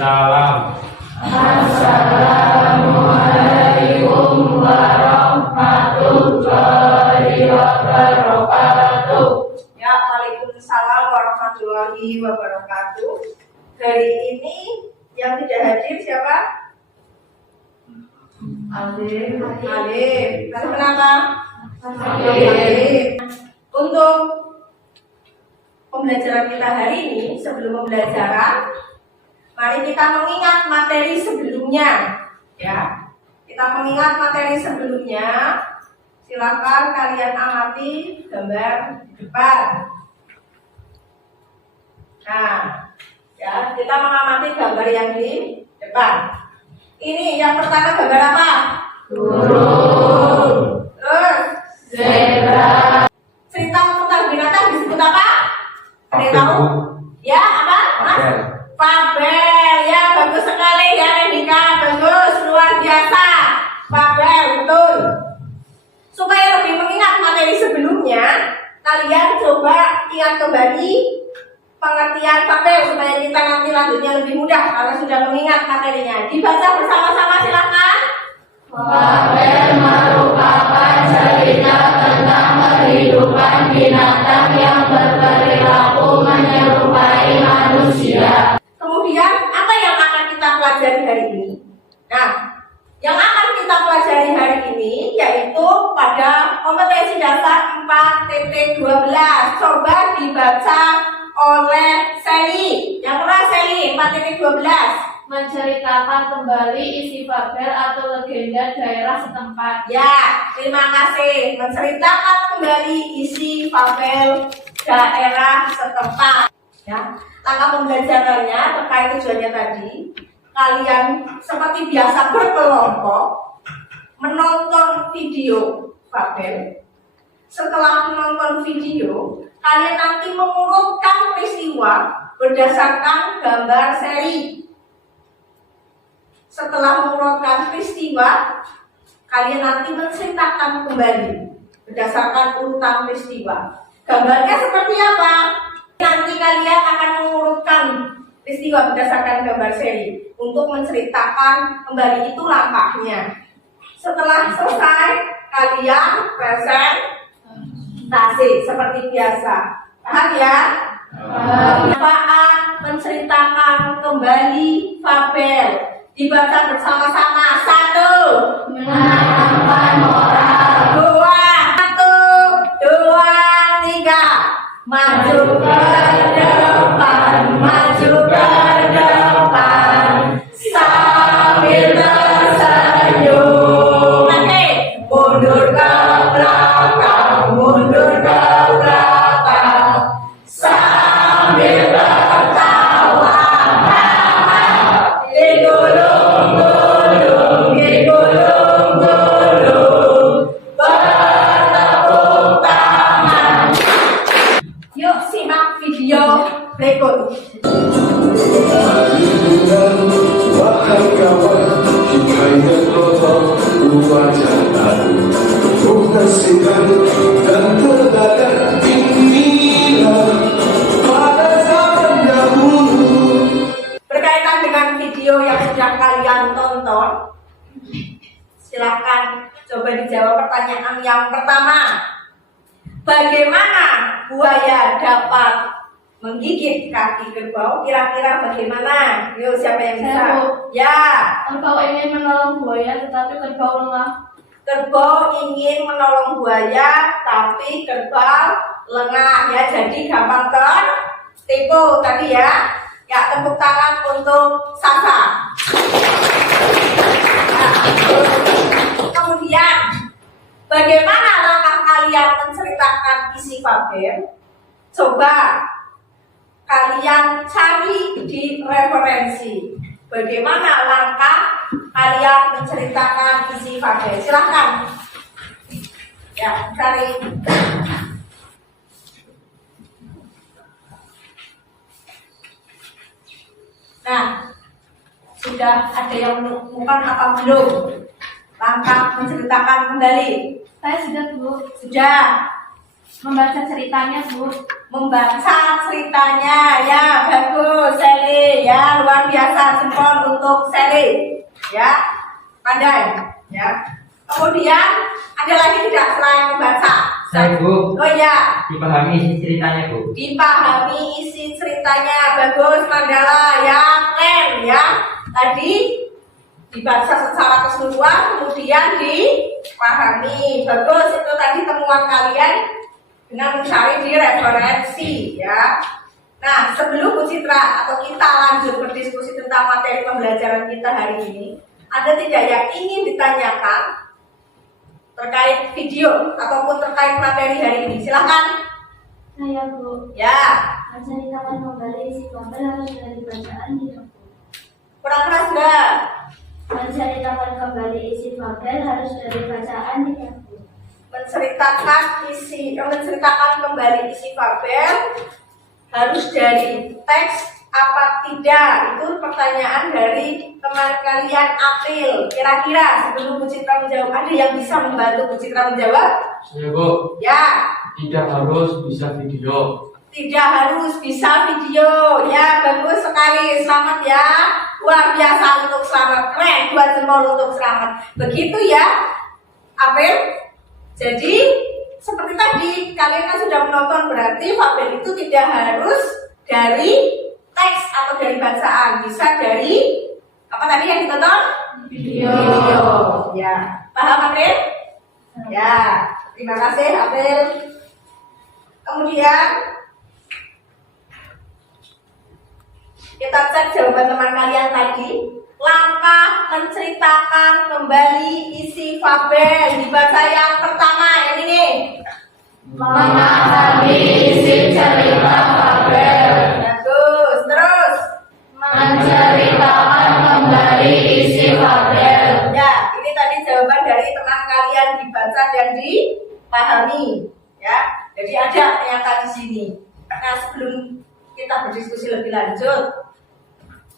Salam. Assalamualaikum warahmatullahi wabarakatuh. Ya, Waalaikumsalam warahmatullahi wabarakatuh. Hari ini yang tidak hadir siapa? Alif. Alif. Kenapa? Alif. Untuk pembelajaran kita hari ini, sebelum pembelajaran, mari kita mengingat materi sebelumnya. Ya, kita mengingat materi sebelumnya. Silakan kalian amati gambar di depan. Nah, ya, kita mengamati gambar yang di depan. Ini yang pertama gambar apa? Burung. Terus Zebra. cerita tentang binatang disebut apa? Ada yang tahu? Ya, apa? Mas? Fabel. Ya, bagus sekali ya Rendika. Bagus, luar biasa. Fabel, betul. Supaya lebih mengingat materi sebelumnya, kalian coba ingat kembali pengertian fabel supaya kita nanti lanjutnya lebih mudah karena sudah mengingat materinya. Dibaca bersama-sama silakan. Fabel merupakan cerita tentang kehidupan binatang yang berperilaku menyerupai manusia. Kemudian apa yang akan kita pelajari hari ini? Nah, yang akan kita pelajari hari ini yaitu pada kompetensi dasar 4.12. Coba dibaca oleh Sally. Yang mana Sally? 4.12. Menceritakan kembali isi fabel atau legenda daerah setempat. Ya, terima kasih. Menceritakan kembali isi fabel daerah setempat. Ya, langkah pembelajarannya terkait tujuannya tadi. Kalian seperti biasa berkelompok menonton video fabel. Setelah menonton video, kalian nanti mengurutkan peristiwa berdasarkan gambar seri. Setelah mengurutkan peristiwa, kalian nanti menceritakan kembali berdasarkan urutan peristiwa. Gambarnya seperti apa? Nanti kalian akan mengurutkan peristiwa berdasarkan gambar seri untuk menceritakan kembali itu langkahnya. Setelah selesai, kalian presentasi seperti biasa. Paham ya? Manfaat menceritakan kembali fabel. Dibaca bersama-sama. 1. Menanamkan moral. 2. 1, 2, 3. Maju ke depan, maju ke depan, sambil tersenyum. Oke, mundur ke belakang, mundur ke belakang, sambil tertawa. Digulung-gulung, digulung-gulung, bertepuk tangan. Yuk simak video berikut. Wahai kawan, hikayat kotor wajah baru, menghasilkan dan terdapat inilah pada zaman dahulu. Berkaitan dengan video yang sudah kalian tonton, silahkan coba dijawab pertanyaan yang pertama. Bagaimana buaya dapat menggigit kaki kerbau? Kira-kira bagaimana? Yuk, siapa yang bisa? Saya, Bu. Ya, Kerbau ingin menolong buaya, tetapi kerbau lengah. kerbau ingin menolong buaya, tapi kerbau lengah. Ya, jadi gampang tertipu tadi ya. Ya, tepuk tangan untuk Sasa. Kemudian, bagaimana langkah kalian menceritakan isi fabel? Coba kalian cari di referensi. Bagaimana langkah kalian menceritakan isi fabel? Silahkan. Ya, cari. Nah, sudah ada yang menemukan apa belum? Langkah menceritakan kembali. Saya sudah, Bu. Sudah. Membaca ceritanya, Bu. Membaca ceritanya, ya bagus Sally, ya luar biasa, jempol untuk Sally, ya pandai, ya. Kemudian ada lagi tidak selain membaca? Saya, Bu. Oh ya, Dipahami isi ceritanya, Bu. dipahami isi ceritanya, bagus Mandala, ya keren, ya. Tadi dibaca secara keseluruhan, kemudian dipahami, bagus. Itu tadi temuan kalian dengan mencari di referensi, ya. Nah, sebelum Bu Citra atau kita lanjut berdiskusi tentang materi pembelajaran kita hari ini, ada tidak yang ingin ditanyakan terkait video ataupun terkait materi hari ini? Silahkan. Saya, Bu. Ya, Menceritakan kembali isi novel harus dari bacaan di buku. kurang keras enggak? Menceritakan kembali isi novel harus dari bacaan di buku. Menceritakan kembali isi fabel harus dari teks apa tidak? Itu pertanyaan dari teman kalian April. Kira-kira sebelum Bu Citra menjawab, ada yang bisa membantu Bu Citra menjawab? Saya, Bu. Ya, Tidak harus bisa video. tidak harus bisa video. Ya, bagus sekali. Selamat ya. Luar biasa untuk selamat. Keren, 2 jempol untuk selamat. Begitu ya, April. Jadi, seperti tadi, kalian kan sudah menonton, berarti fabel itu tidak harus dari teks atau dari bacaan, bisa dari apa tadi yang ditonton? Video. Ya, paham April? Ya, terima kasih April. Kemudian kita cek jawaban teman kalian tadi. Langkah menceritakan kembali isi fabel, dibaca yang pertama yang ini. Memahami isi cerita fabel. Bagus, terus Menceritakan kembali isi fabel. ya, ini tadi jawaban dari teman kalian, dibaca dan dipahami. Ya, jadi ada ternyata di sini. Nah, sebelum kita berdiskusi lebih lanjut,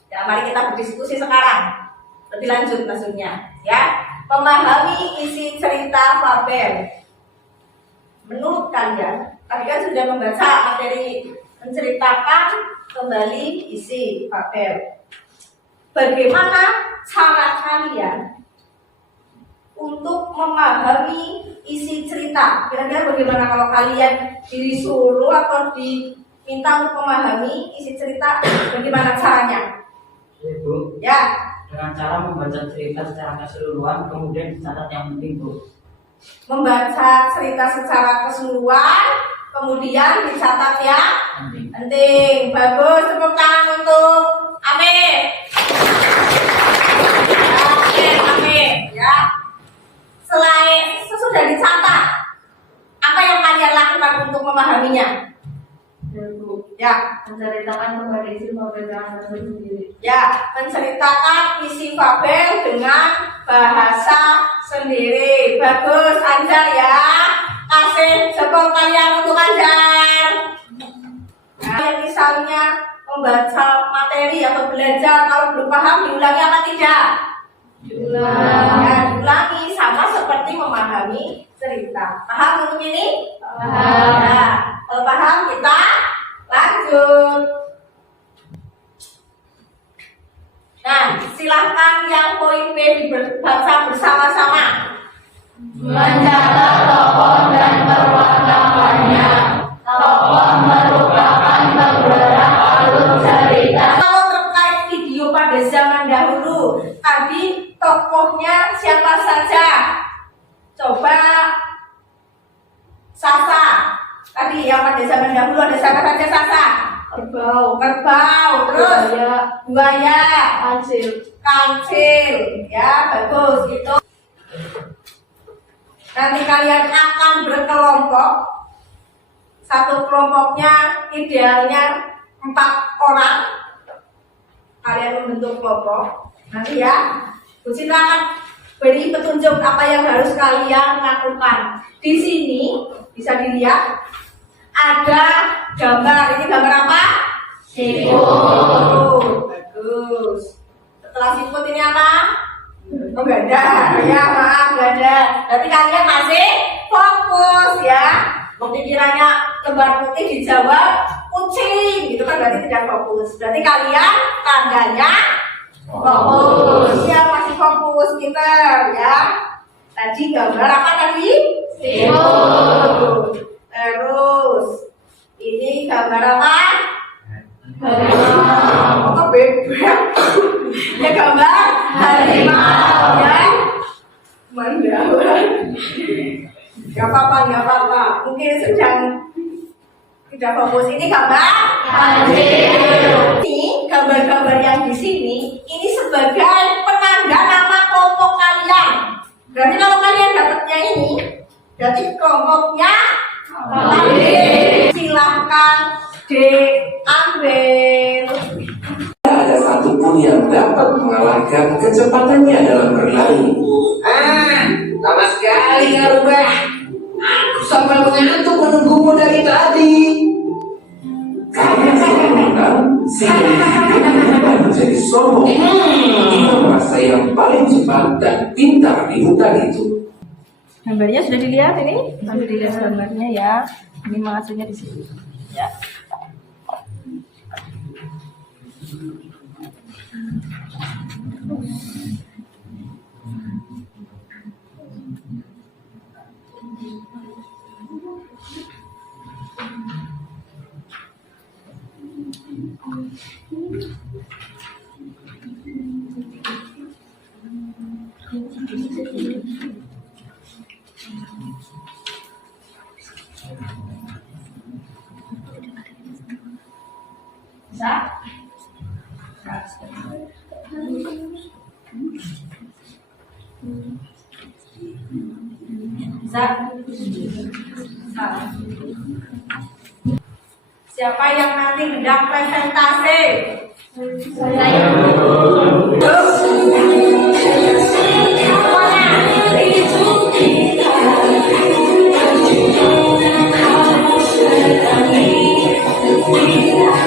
ya mari kita berdiskusi sekarang lebih lanjut maksudnya. Ya, memahami isi cerita fabel. Menurut kalian, tadi kan sudah membaca materi menceritakan kembali isi fabel. Bagaimana cara kalian untuk memahami isi cerita? Kira-kira bagaimana kalau kalian disuruh atau diminta untuk memahami isi cerita? Bagaimana caranya? Saya, Bu. Ya, Dengan cara membaca cerita secara keseluruhan, kemudian dicatat yang penting, Bu. membaca cerita secara keseluruhan, kemudian dicatat ya. Penting. Penting, bagus. Tepuk tangan untuk Amin. Amin. Ya. Selain sesudah dicatat, apa yang kalian lakukan untuk memahaminya? Ya, Menceritakan kembali isi fabel dengan bahasa sendiri. ya, menceritakan isi fabel dengan bahasa sendiri. Bagus, Anjar ya. Kasih jempol kalian untuk Anjar. Nah, yang misalnya membaca materi atau belajar, kalau belum paham diulangi apa tidak? Ya, diulangi sama seperti memahami cerita. Paham untuk ini? Paham. Ya, kalau paham kita lanjut. Nah, silahkan yang poin B dibaca bersama-sama. Mencatat tokoh dan perwakilannya. Tokoh merupakan penggerak alur cerita. Kalau terkait video pada zaman dahulu, tadi tokohnya siapa saja? Coba Sasa. Tadi yang pada zaman dahulu ada siapa saja Sasa? Kerbau. Kerbau, terus buaya, kancil, ya bagus itu. Nanti kalian akan berkelompok. Satu kelompoknya idealnya 4 orang. Kalian membentuk kelompok. Nanti ya, Bu Citra akan beri petunjuk apa yang harus kalian lakukan. Di sini bisa dilihat ada gambar. Ini gambar apa? Siput. Bagus. Setelah siput ini apa? Oh, enggak ada. Ya, maaf, enggak ada. Berarti kalian masih fokus ya. Dikiranya lembar putih dijawab kucing, gitu kan berarti tidak fokus. Berarti kalian tandanya fokus. Ya masih fokus kita ya. Tadi gambar apa tadi? Siput. Terus ini gambar apa? Apa bebek? Ya gambar harimau ya. Mendawan. Gak apa-apa. Mungkin sedang tidak fokus. Ini gambar anjing. Ini gambar-gambar yang di sini ini sebagai penanda nama kelompok kalian. Berarti kalau kalian dapatnya ini, berarti kelompoknya silahkan diambil. Tidak ada satupun yang dapat mengalahkan kecepatannya dalam berlari. Lama sekali ya Rubah. Aku sampai mengantuk menunggumu dari tadi. Karena sudah menang, si berubah menjadi sombong. Dia merasa yang paling cepat dan pintar di hutan itu. Gambarnya sudah dilihat ini? Sambil dilihat gambarnya ya. Ini maksudnya di sini. Ya. Bisa? Bisa? Siapa yang nanti hendak presentasi? Saya.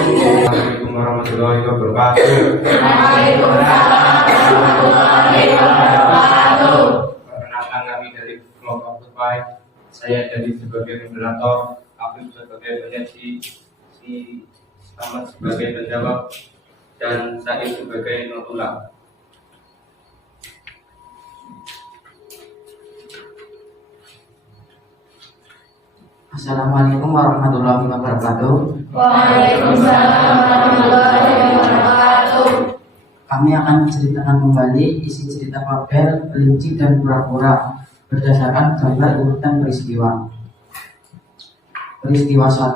Assalamualaikum warahmatullahi wabarakatuh. Perkenalkan kami dari kelompok Tupai. Saya jadi sebagai moderator, Afif sebagai penyaji, si Selamat sebagai penjawab, dan saya sebagai notula. Assalamualaikum warahmatullahi wabarakatuh. Waalaikumsalam warahmatullahi wabarakatuh. Kami akan menceritakan kembali isi cerita fabel, kelinci, dan kura-kura berdasarkan gambar urutan peristiwa. Peristiwa 1,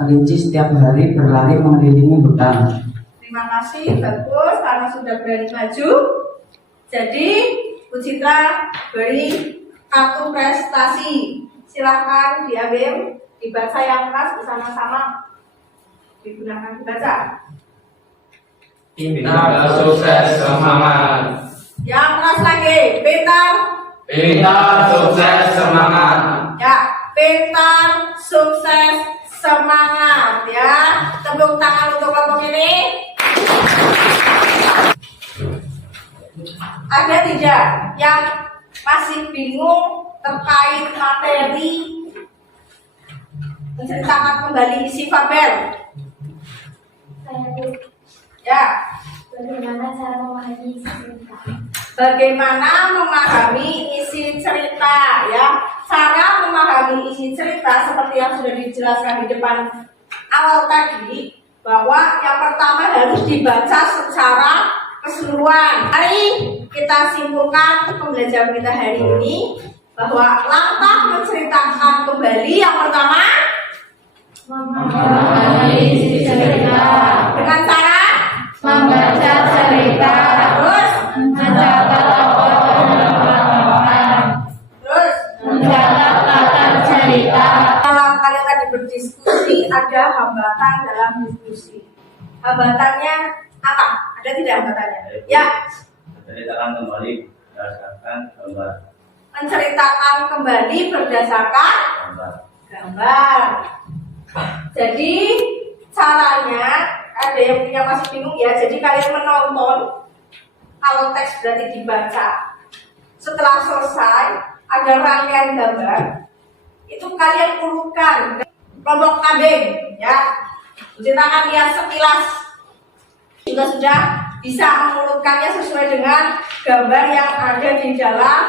kelinci setiap hari berlari mengelilingi hutan. Terima kasih, bagus karena sudah berani maju. Jadi, Bu Citra beri kartu prestasi. Silahkan diambil, dibaca yang keras bersama-sama. Digunakan dibaca. Pintar, sukses, semangat. Yang keras lagi, pintar. Pintar, sukses, semangat. Ya, pintar, sukses, semangat. Ya, tepuk tangan untuk kelompok ini. Ada tidak yang masih bingung terkait materi menceritakan kembali isi fabel? Ya, Bagaimana cara memahami isi cerita? bagaimana memahami isi cerita ya? Cara memahami isi cerita seperti yang sudah dijelaskan di depan awal tadi, bahwa yang pertama harus dibaca secara keseluruhan. Mari kita simpulkan pembelajaran kita hari ini bahwa langkah menceritakan kembali yang pertama Memahami isi cerita. dengan cara Membaca cerita. terus Mencatat terus mencatat latar cerita. dalam kalian tadi berdiskusi ada hambatan dalam diskusi. Hambatannya apa? Ada tidak hambatannya? Ya, Ceritakan kembali berdasarkan gambar. menceritakan kembali berdasarkan gambar. Jadi caranya ada yang punya masih bingung ya. Jadi kalian menonton, kalau teks berarti dibaca. Setelah selesai ada rangkaian gambar. itu kalian urutkan kelompok kambing ya. Kita akan lihat sekilas juga sudah bisa mengurutkannya sesuai dengan gambar yang ada di dalam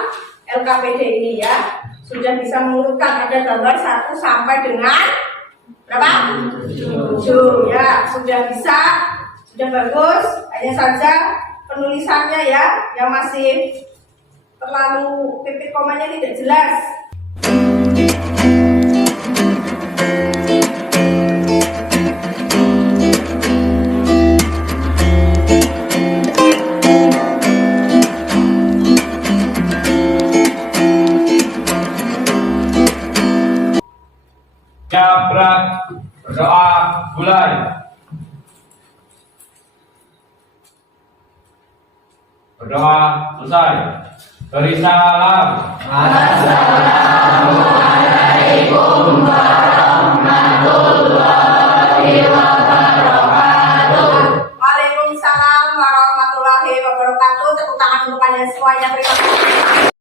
LKPD ini ya. Sudah bisa mengurutkan, ada gambar 1 sampai dengan berapa? 7 ya, sudah bisa, sudah bagus. Hanya saja penulisannya ya yang masih terlalu titik komanya tidak jelas. Berat, berdoa, mulai. Berdoa selesai. Beri salam. Assalamualaikum warahmatullahi wabarakatuh. Waalaikumsalam warahmatullahi wabarakatuh. Tepuk tangan untuk kalian semuanya. Terima kasih.